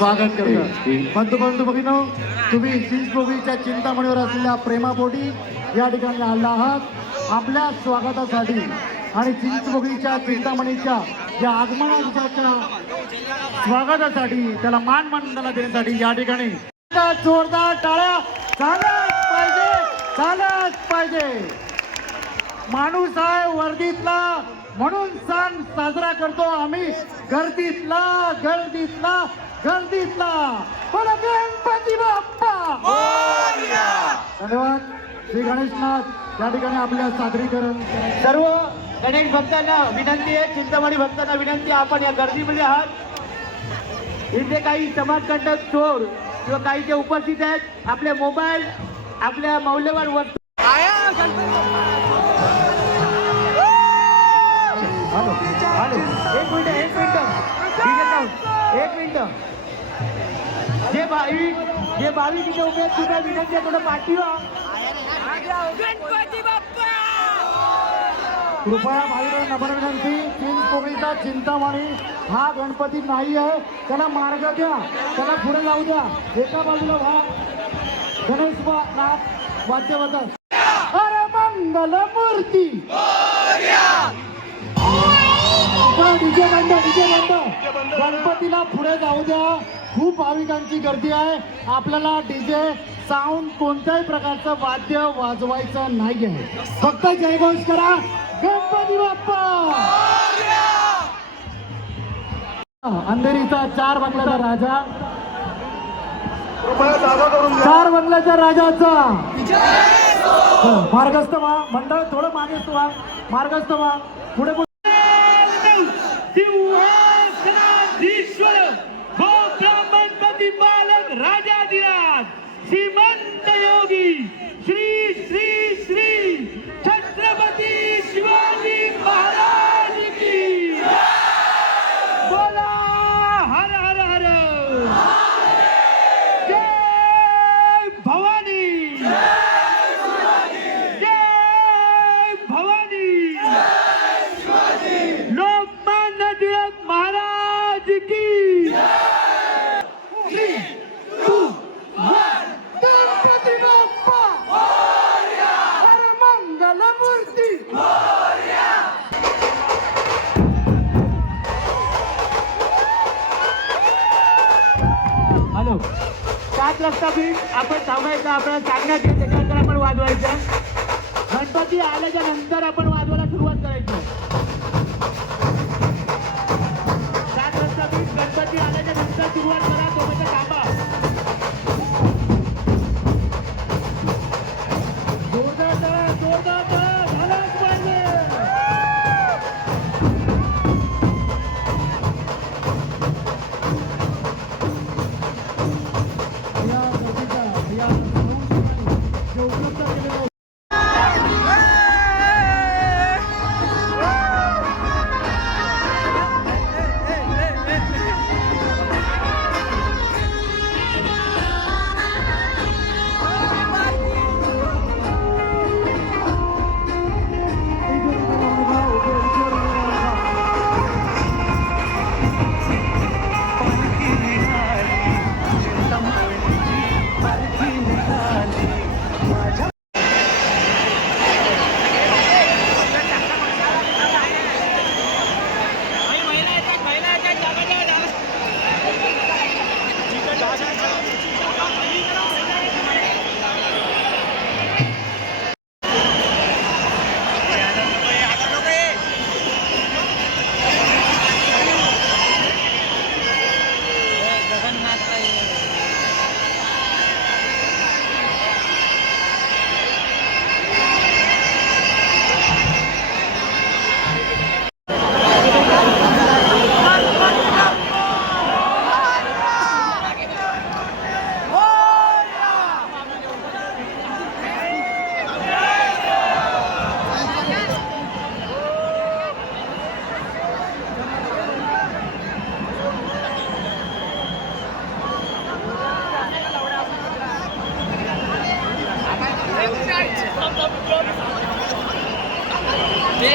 स्वागत करतो. बंधू भगिनो, तुम्ही चिंचपोकळीच्या चिंतामणीवर असलेल्या प्रेमापोटी या ठिकाणी आला आहात आपल्या स्वागतासाठी आणि चिंचपोकळीच्या चिंतामणीच्या या आगमनाच्या स्वागतासाठी त्याला मान मानला देण्यासाठी या ठिकाणी जोरदार टाळ्या झाल्याच पाहिजे. माणूस आहे वर्दीतला म्हणून सण साजरा करतो आम्ही गर्दीतला पण गणपती बाप्पा. धन्यवाद. श्री गणेशनाथ या ठिकाणी आपल्या सादरीकरण. सर्व गणेश भक्तांना विनंती आहे, चिंतामणी भक्तांना विनंती आहे, आपण या गर्दीमध्ये आहात. इथे काही समाजकंटक चोर किंवा काही जे उपस्थित आहेत आपले मोबाईल आपल्या मौल्यवान वस्तू एक मिनिट जे भाविक इथे उभे आहेत तुझ्या विनंती आहे थोडं पाठीवा. गणपती बाप्पा कृपया भाविकांना नम्र विनंती, चिंचपोकळीचा चिंतामणी हा गणपती नाही आहे, त्याला मार्ग द्या, त्याला पुढे जाऊ द्या. एका बाजूला व्हा. गणेश नाथ वाद्यवादक अरे मंगल मूर्ती डीजे बंद. गणपतीला पुढे जाऊ द्या. खूप भाविकांची गर्दी आहे. आपल्याला डीजे साऊंड कोणत्याही प्रकारचं वाद्य वाजवायचं नाही आहे. फक्त जयघोष करा गणपती बाप्पा. अंधेरीचा चार बंगल्याचा राजा, चार बंगल्याच्या राजाचा मार्गस्थ व्हा. मंडळ थोडं मागे व्हा, मार्गस्थ व्हा. पुढे सिंहासनाधीश्वर गोब्राह्मण प्रतिपालक राजाधिराज श्रीमंत योगी श्री श्री श्री छत्रपती शिवाजी महाराज की बोला. हर हर हर जय भवानी, जय भवानी, लोकमान्य टिळक महाराज की. गणपती बाप्पा अरे मंगल मूर्ती. हॅलो, 7 रस्ता बीट आपण थांबायचं, आपल्याला सांगण्यात येईल त्याच्यानंतर आपण वाजवायचं. गणपती आल्याच्या नंतर आपण वाजवायला सुरुवात करायची. 7 रस्ता बीट गणपती आल्याच्या नंतर सुरुवात करा. तोपर्यंत थांबा. जोरदार झालाच पाहिजे. या गर्दीचा या जे उपलब्ध केलेलं ते